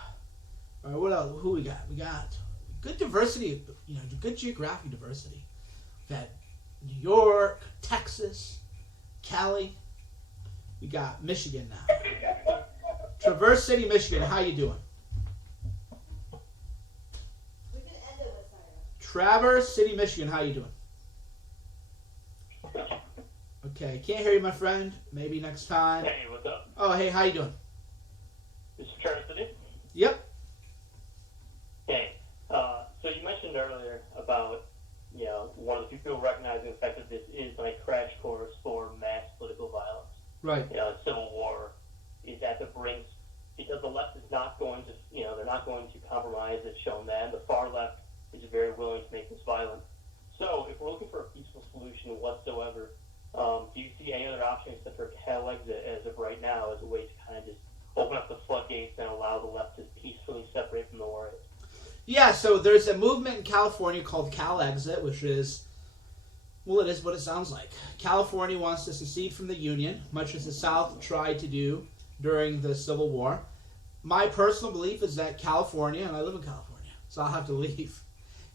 All right, what else? Who we got? We got good diversity. Good geographic diversity. We've had New York, Texas, Cali. We got Michigan now. Traverse City, Michigan. How you doing? We can end it with Syra. Traverse City, Michigan. How you doing? Okay, can't hear you, my friend. Maybe next time. Hey, what's up? Oh, hey, how you doing? This is Travis City. Yep. Hey, so you mentioned earlier about, one of the people recognizing the fact that this is like a crash course for mass political violence. Right. Civil war is at the brink because the left is not going to, they're not going to compromise. It's shown that. And the far left is very willing to make this violent. So if we're looking for a peaceful solution whatsoever, do you see any other options except for Cal exit as of right now as a way to kind of just open up the floodgates and allow the left to peacefully separate from the right? Yeah, so there's a movement in California called Cal Exit, which is, well, it is what it sounds like. California wants to secede from the Union, much as the South tried to do during the Civil War. My personal belief is that California, and I live in California, so I'll have to leave.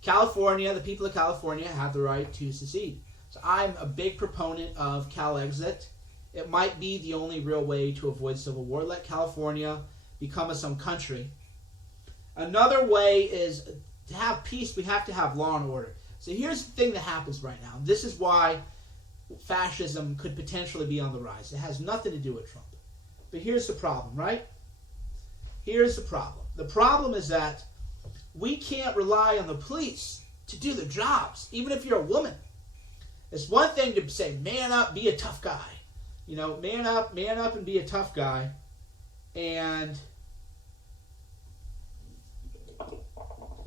California, the people of California have the right to secede. So I'm a big proponent of Cal Exit. It might be the only real way to avoid civil war. Let California become some country. Another way is to have peace, we have to have law and order. So here's the thing that happens right now. This is why fascism could potentially be on the rise. It has nothing to do with Trump. But here's the problem, right? Here's the problem. The problem is that we can't rely on the police to do their jobs, even if you're a woman. It's one thing to say, man up, be a tough guy. Man up and be a tough guy. And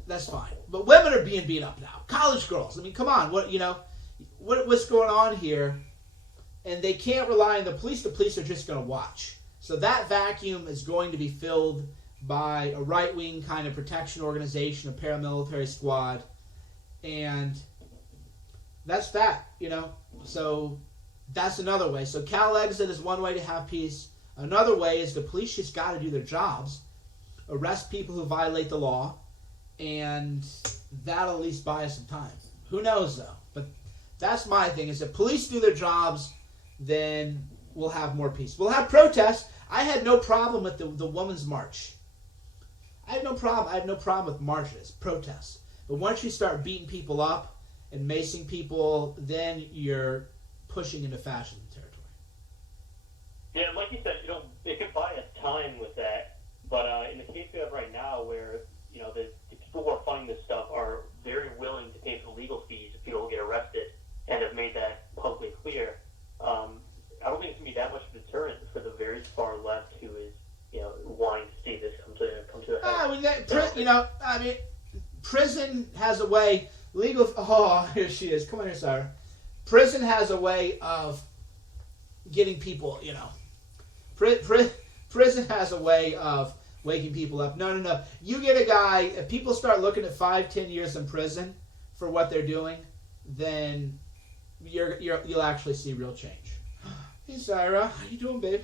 that's fine. But women are being beat up now. College girls. I mean, come on. What's going on here? And they can't rely on the police. The police are just going to watch. So that vacuum is going to be filled by a right-wing kind of protection organization, a paramilitary squad. And that's that, So that's another way. So Cal exit is one way to have peace. Another way is the police just got to do their jobs, arrest people who violate the law, and that'll at least buy us some time. Who knows, though? But that's my thing, is if police do their jobs, then we'll have more peace. We'll have protests. I had no problem with the Women's March. I had no problem with marches, protests. But once you start beating people up and macing people, then you're pushing into fascism territory. Yeah, like you said, it could buy us time with that. But in the case we have right now, where the people who are funding this stuff are very willing to pay for legal fees if people get arrested, and have made that publicly clear. I don't think it's gonna be that much of a deterrent for the very far left who is wanting to see this come to a head. Prison has a way. Here she is. Come on here, Sarah. Prison has a way of getting people. Prison has a way of waking people up. No. You get a guy. If people start looking at 5-10 years in prison for what they're doing, then you'll actually see real change. Hey, Sarah, how you doing, babe?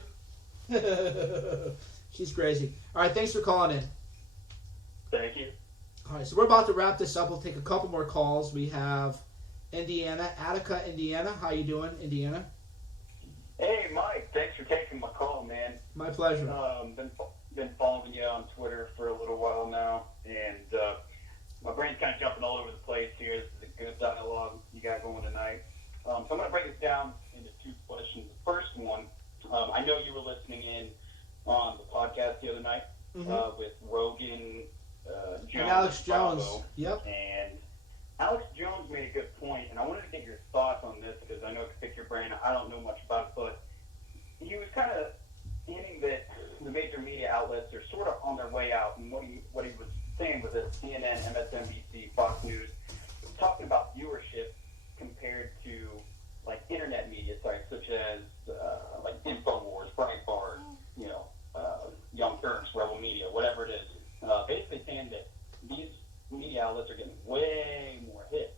She's crazy. All right, thanks for calling in. Thank you. All right, so we're about to wrap this up. We'll take a couple more calls. We have Indiana, Attica, Indiana. How you doing, Indiana? Hey, Mike. Thanks for taking my call, man. My pleasure. Been following you on Twitter for a little while now, and my brain's kind of jumping all over the place here. This is a good dialogue you got going tonight. So I'm going to break it down into two questions. The first one, I know you were listening in on the podcast the other night with Rogan, Jones, and Alex Jones. Bravo, Yep. And Alex Jones made a good point, and I wanted to get your thoughts on this because I know it could pick your brain. I don't know much about it, but he was kind of hinting that the major media outlets are sort of on their way out, and what he was saying was that CNN, MSNBC, Fox News, talking about viewership compared to like internet media sites such as like InfoWars, Breitbart, Young Turks, Rebel Media, whatever it is, basically saying that these media outlets are getting way more hits.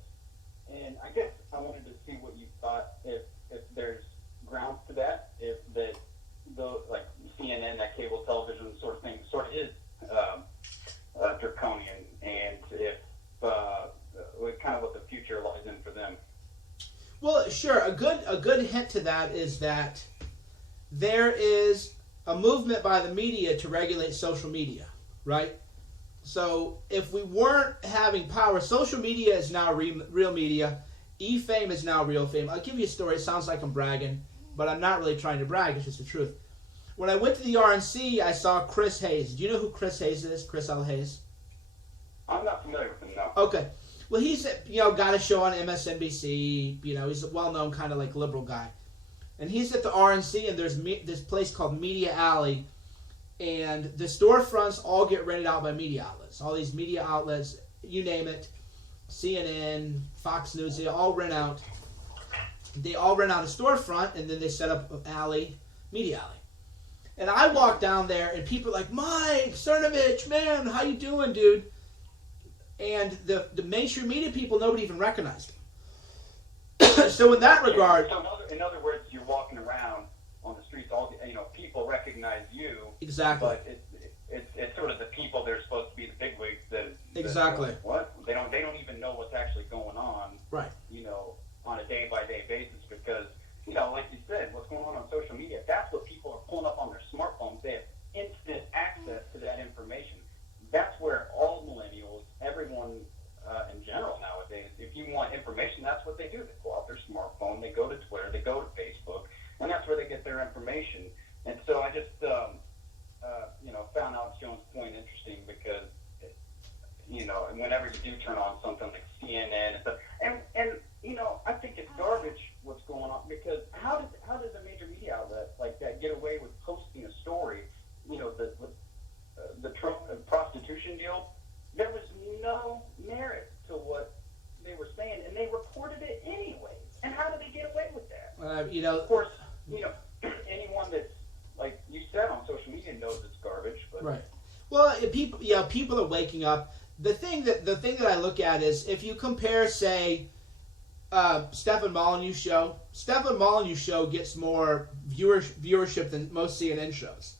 And I guess I wanted to see what you thought, if there's grounds to that, if the like CNN, that cable television sort of thing, sort of is draconian, and if kind of what the future lies in for them. Well, sure. A good hint to that is that there is a movement by the media to regulate social media, right? So if we weren't having power, social media is now real media. E-fame is now real fame. I'll give you a story. It sounds like I'm bragging, but I'm not really trying to brag. It's just the truth. When I went to the RNC, I saw Chris Hayes. Do you know who Chris Hayes is? Chris L. Hayes? I'm not familiar with him, no. Okay. Well, he's got a show on MSNBC. He's a well-known kind of like liberal guy. And he's at the RNC, and there's this place called Media Alley, and the storefronts all get rented out by media outlets. All these media outlets, you name it, CNN, Fox News, they all rent out. They all rent out a storefront, and then they set up an alley, Media Alley. And I walk down there, and people are like, Mike, Cernovich, man, how you doing, dude? And the mainstream media people, nobody even recognized them. So in that regard... So in other words, you're walking around on the streets, people recognize you. Exactly. But it's sort of the people that are supposed to be the bigwigs that... Exactly. What? They don't even know what's actually going on. Right. On a day-by-day basis because, like you said, what's going on social media, that's what people are pulling up on their smartphones. They have instant access to that information. That's where all millennials, everyone in general nowadays, if you want information, that's what they do. They pull out their smartphone, they go to Twitter, they go to Facebook, and that's where they get their information. And so I just, found Alex Jones' point interesting because, whenever you do turn on something like CNN and stuff, and I think it's garbage what's going on because how does a major media outlet like that get away with posting a story, the Trump prostitution deal? There was no merit to what they were saying, and they reported it anyway. And how did they get away with that? Of course, anyone that's like you said on social media knows it's garbage. But right. Well, people are waking up. The thing that I look at is if you compare, say, Stefan Molyneux show. Stefan Molyneux show gets more viewership than most CNN shows,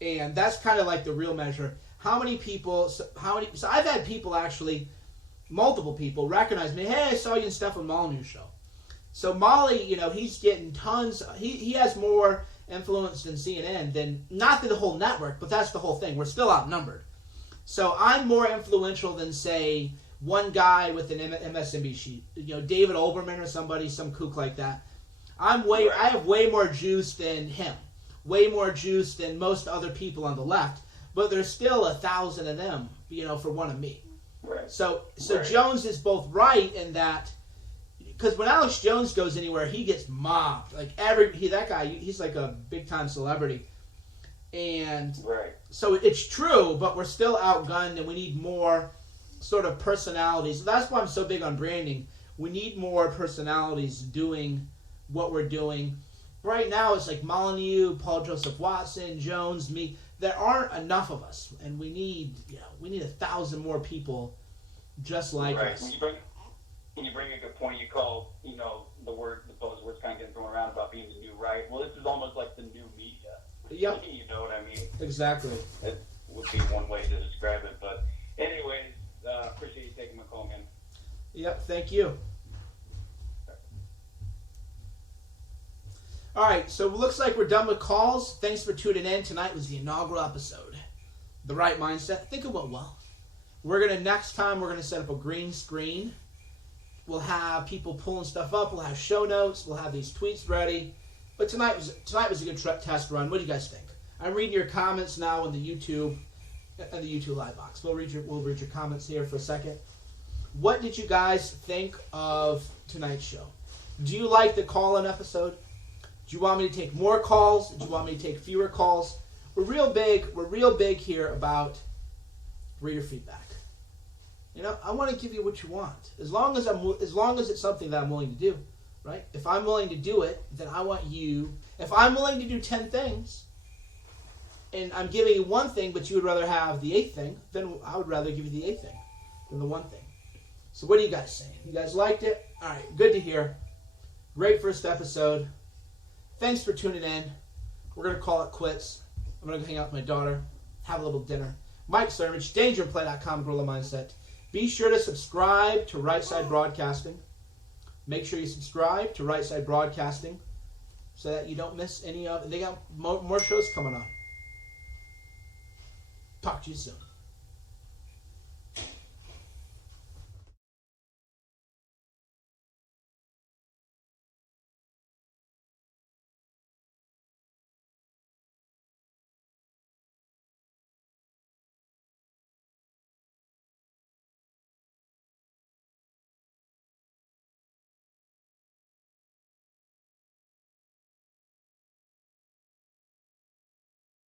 and that's kind of like the real measure. How many people? So I've had people actually, multiple people recognize me. Hey, I saw you in Stefan Molyneux show. So Molly, he's getting tons. He has more influence than CNN. Than not the whole network, but that's the whole thing. We're still outnumbered. So I'm more influential than, say, one guy with an MSNBC, David Olbermann or somebody, some kook like that. I have way more juice than him, way more juice than most other people on the left. But there's still 1,000 of them, for one of me. Right. So Jones is both right in that, because when Alex Jones goes anywhere, he gets mobbed. Like that guy, he's like a big time celebrity. And so it's true, but we're still outgunned, and we need more sort of personalities. That's why I'm so big on branding. We need more personalities doing what we're doing. Right now, it's like Molyneux, Paul Joseph Watson, Jones, me. There aren't enough of us, and we need 1,000 more people just like us. When you bring a good point, you call the buzzwords kind of getting thrown around about being the new right. Well, this is almost like the new media. Yep. You know what I mean? Exactly. That would be one way to describe it. But anyways, appreciate you taking my call, man. Yep, thank you. All right, so it looks like we're done with calls. Thanks for tuning in. Tonight was the inaugural episode. The Right Mindset. I think it went well. Next time we're going to set up a green screen. We'll have people pulling stuff up. We'll have show notes. We'll have these tweets ready. But tonight was a good test run. What do you guys think? I'm reading your comments now in the YouTube live box. We'll read your comments here for a second. What did you guys think of tonight's show? Do you like the call-in episode? Do you want me to take more calls? Do you want me to take fewer calls? We're real big here about reader feedback. I want to give you what you want. As long as it's something that I'm willing to do, right? If I'm willing to do it, then I want you. If I'm willing to do 10 things, and I'm giving you one thing, but you would rather have the 8th thing, then I would rather give you the 8th thing than the one thing. So what are you guys saying? You guys liked it? All right, good to hear. Great first episode. Thanks for tuning in. We're going to call it quits. I'm going to go hang out with my daughter, have a little dinner. Mike Cernovich, dangerandplay.com, Gorilla Mindset. Be sure to subscribe to Right Side Broadcasting. Make sure you subscribe to Right Side Broadcasting so that you don't miss any of it. They got more shows coming on. Talk to you soon.